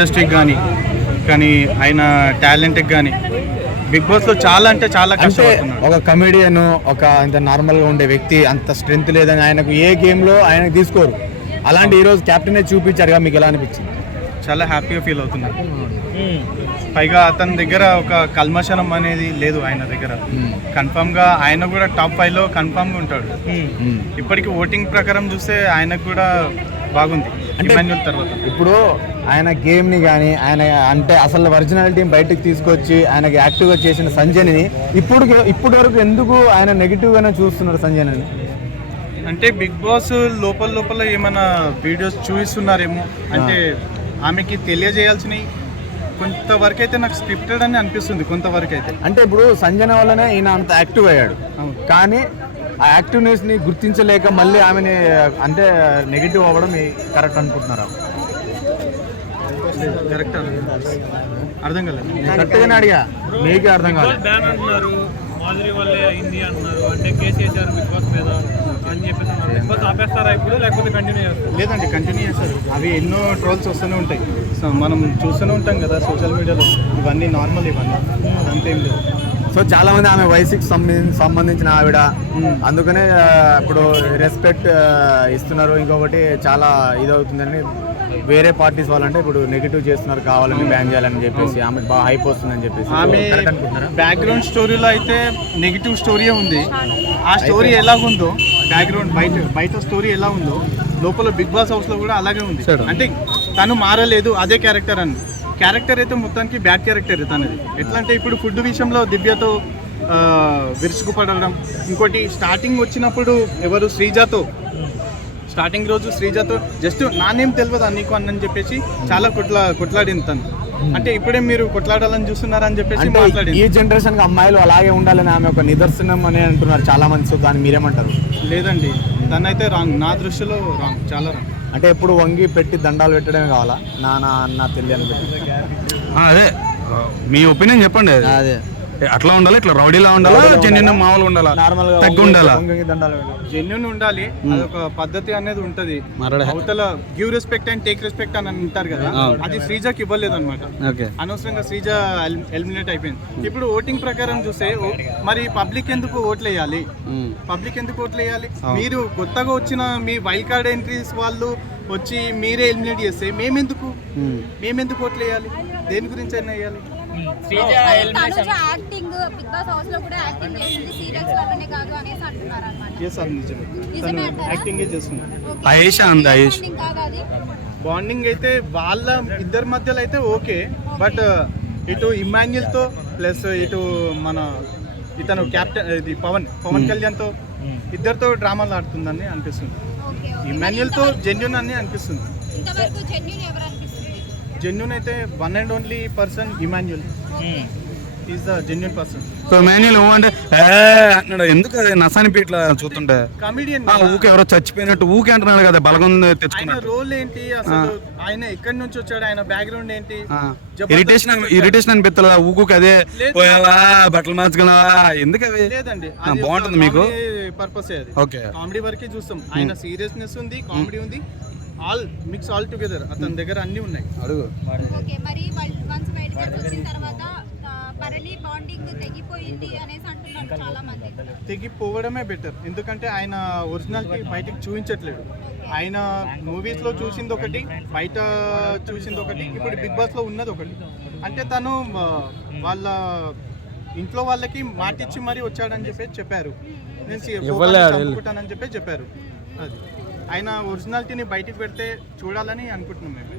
ఇండస్ట్రీకి కానీ ఆయన టాలెంట్కి కానీ బిగ్ బాస్లో చాలా అంటే చాలా కష్టపడుతున్నాడు. ఒక కమెడియన్, ఒక ఇంత నార్మల్గా ఉండే వ్యక్తి అంత స్ట్రెంత్ లేదని ఆయనకు ఏ గేమ్లో ఆయనకు తీసుకోరు. అలాంటి ఈరోజు క్యాప్టెనే చూపించారుగా, మీకు ఎలా అనిపించింది? చాలా హ్యాపీగా ఫీల్ అవుతున్నాను. పైగా అతని దగ్గర ఒక కల్మషనం అనేది లేదు ఆయన దగ్గర. కన్ఫామ్గా ఆయన కూడా టాప్ 5లో కన్ఫామ్గా ఉంటాడు. ఇప్పటికి ఓటింగ్ ప్రకారం చూస్తే ఆయనకు కూడా బాగుంది తర్వాత. ఇప్పుడు ఆయన గేమ్ని కానీ ఆయన అంటే అసలు ఒరిజినాలిటీ బయటకు తీసుకొచ్చి ఆయనకి యాక్టివ్గా చేసిన సంజయ్ని ఇప్పటి వరకు ఎందుకు ఆయన నెగిటివ్గానే చూస్తున్నారు సంజయ్ని? అంటే బిగ్ బాస్ లోపల ఏమైనా వీడియోస్ చూపిస్తున్నారేమో, అంటే ఆమెకి తెలియజేయాల్సినవి కొంతవరకు అయితే నాకు స్క్రిప్టెడ్ అని అనిపిస్తుంది. కొంతవరకు అయితే అంటే ఇప్పుడు సంజన వల్లనే ఈయన అంత యాక్టివ్ అయ్యాడు, కానీ ఆ యాక్టివ్నెస్ని గుర్తించలేక మళ్ళీ ఆమెని అంటే నెగిటివ్ అవ్వడం కరెక్ట్ అనుకుంటున్నారా? కరెక్ట్ అర్థం కాలేదు. కరెక్ట్గానే అడిగా, మీకే అర్థం కాలేదు. బ్యాన్ అంటున్నారు, మాధురి వల్లే అయింది అంటున్నారు, అంటే కేసు చేశారు బిగ్ బాస్ మీద అని చెప్పేసి అన్నారు. బిగ్ బాస్ ఆపేస్తారా ఇప్పుడు, లేకపోతే కంటిన్యూ చేస్తారు? లేదండి, కంటిన్యూ చేస్తారు. అవి ఎన్నో ట్రోల్స్ వస్తూనే ఉంటాయి. సో మనం చూస్తూనే ఉంటాం కదా సోషల్ మీడియాలో. ఇవన్నీ నార్మల్, ఇవన్నీ అదంతేం లేదు. సో చాలా మంది ఆమె వయసుకి సంబంధించిన ఆవిడ, అందుకనే ఇప్పుడు రెస్పెక్ట్ ఇస్తున్నారు. ఇంకొకటి చాలా ఇదవుతుందని వేరే పార్టీస్ వాళ్ళంటే ఇప్పుడు నెగిటివ్ చేస్తున్నారు, కావాలని బ్యాన్ చేయాలని చెప్పేసి, ఆమె బాగా హైప్ వస్తుందని చెప్పేసి. ఆమె బ్యాక్గ్రౌండ్ స్టోరీలో అయితే నెగిటివ్ స్టోరీయే ఉంది. ఆ స్టోరీ ఎలా ఉందో, బ్యాక్గ్రౌండ్ బయట స్టోరీ ఎలా ఉందో లోపల బిగ్ బాస్ హౌస్లో కూడా అలాగే ఉంది. అంటే తను మారలేదు, అదే క్యారెక్టర్ అయితే మొత్తానికి బ్యాడ్ క్యారెక్టర్ తనది. ఎట్లా అంటే ఇప్పుడు ఫుడ్ విషయంలో దివ్యతో విరుచుకుపడడం, ఇంకోటి స్టార్టింగ్ వచ్చినప్పుడు ఎవరు స్టార్టింగ్ రోజు శ్రీజాతో జస్ట్ నానేం తెలియదు నీకు అని చెప్పేసి చాలా కొట్లాడింది తను. అంటే ఇప్పుడే మీరు కొట్లాడాలని చూస్తున్నారని చెప్పేసి మాట్లాడింది. ఈ జనరేషన్ కి అమ్మాయిలు అలాగే ఉండాలని ఆమె ఒక నిదర్శనం అని అంటున్నారు చాలా మంది. సో దాన్ని మీరేమంటారు? లేదండి, తనైతే రాంగ్, నా దృష్టిలో రాంగ్, చాలా రాంగ్. అంటే ఎప్పుడు వంగి పెట్టి దండాలు పెట్టడమే కావాలా? నాన్న అన్న తెలియని పెట్టి అదే మీ ఒపీనియన్ చెప్పండి. అదే అట్లా ఉండాలి, ఇట్లా రౌడీలా ఉండాలా, జెన్యున్ మామూలుగా ఉండాలా, నార్మల్ గా తగ్గు ఉండాలా? జెన్యున్ ఉండాలి, అదొక పద్ధతి అనేది ఉంటది. అవతల give respect and take respect అని అంటారు కదా, అది శ్రీజాకి ఇవ్వలేదు అనమాట. అనవసరంగా శ్రీజ ఎలిమినేట్ అయిపోయింది. ఇప్పుడు ఓటింగ్ ప్రకారం చూస్తే మరి పబ్లిక్ ఎందుకు ఓట్లు వేయాలి? మీరు కొత్తగా వచ్చిన మీ వైల్డ్ కార్డ్ ఎంట్రీస్ వాళ్ళు వచ్చి మీరే ఎలిమినేట్ చేస్తే మేమెందుకు ఓట్లు వేయాలి? దేని గురించి అయినా వేయాలి? బాండింగ్ అయితే వాళ్ళ ఇద్దరి మధ్యలో అయితే ఓకే, బట్ ఇటు ఇమాన్యుల్తో ప్లస్ ఇటు ఇతను క్యాప్టెన్ ఇది పవన్ కళ్యాణ్తో ఇద్దరితో డ్రామాలు ఆడుతుందని అనిపిస్తుంది. ఇమాన్యుల్తో జెన్యున్ అని అనిపిస్తుంది. జెన్యున్ అయితే one and only person Emmanuel is the genuine person. So Emmanuel అంటే అంటున్నాడు, ఎందుకు అది నసానికి ఇట్లా చూస్తుంటే కమెడియన్ ఊకే ఎవరో చచ్చిపోయినట్టు ఊకే అంటున్నాడు కదా, బలగం తెచ్చుకున్నాడు. రోల్ ఏంటి అసలు, ఆయన ఎక్కడి నుంచి వచ్చాడు, ఆయన బ్యాక్గ్రౌండ్ ఏంటి? ఇరిటేషన్ అనిపిస్తలే ఊకే అదే పోయావా బట్టలు మార్చుకున్నావా, ఎందుకు అవి? లేదండి, బాగుంటుంది మీకు పర్పస్ అది. ఓకే, కామెడీ వరకే చూస్తాం. ఆయన సీరియస్నెస్ ఉంది, కామెడీ ఉంది, ఆల్ టుగెదర్ అతని దగ్గర అన్ని ఉన్నాయి. అడుగు. ఓకే, మరి వన్స్ బయటకు వచ్చిన తర్వాత పరలి బాండింగ్ తెగిపోయింది అనేసి అంటున్నారు చాలా మంది. తెగిపోవడమే బెటర్, ఎందుకంటే ఆయన ఒరిజినాలిటీ బయటకు చూపించట్లేదు. ఆయన మూవీస్ లో చూసింది ఒకటి, బయట చూసింది ఒకటి, ఇప్పుడు బిగ్ బాస్ లో ఉన్నది ఒకటి. అంటే తను వాళ్ళ ఇంట్లో వాళ్ళకి మాటిచ్చి మరీ వచ్చాడని చెప్పేసి చెప్పారు. నేను చంపుకుంటానని చెప్పేసి చెప్పారు. అది ఆయన ఒరిజినాలిటీని బయటికి పెడితే చూడాలని అనుకుంటున్నాం మేము.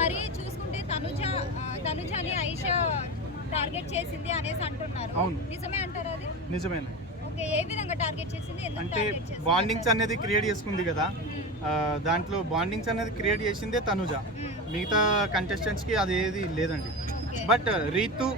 మరి చూసుకుంటే తనుజని ఐషా టార్గెట్ చేసింది అనేసి అంటున్నారు. అవును, నిజమే అంటారు? అది నిజమేనా? ఓకే, ఏ విధంగా టార్గెట్ చేసింది? అంటే బాండింగ్స్ అనేది క్రియేట్ చేసుకుంది కదా, దాంట్లో బాండింగ్స్ అనేది క్రియేట్ చేసిందే తనుజ. మిగతా కంటెస్టెంట్స్కి అది ఏది లేదండి. బట్ రీతు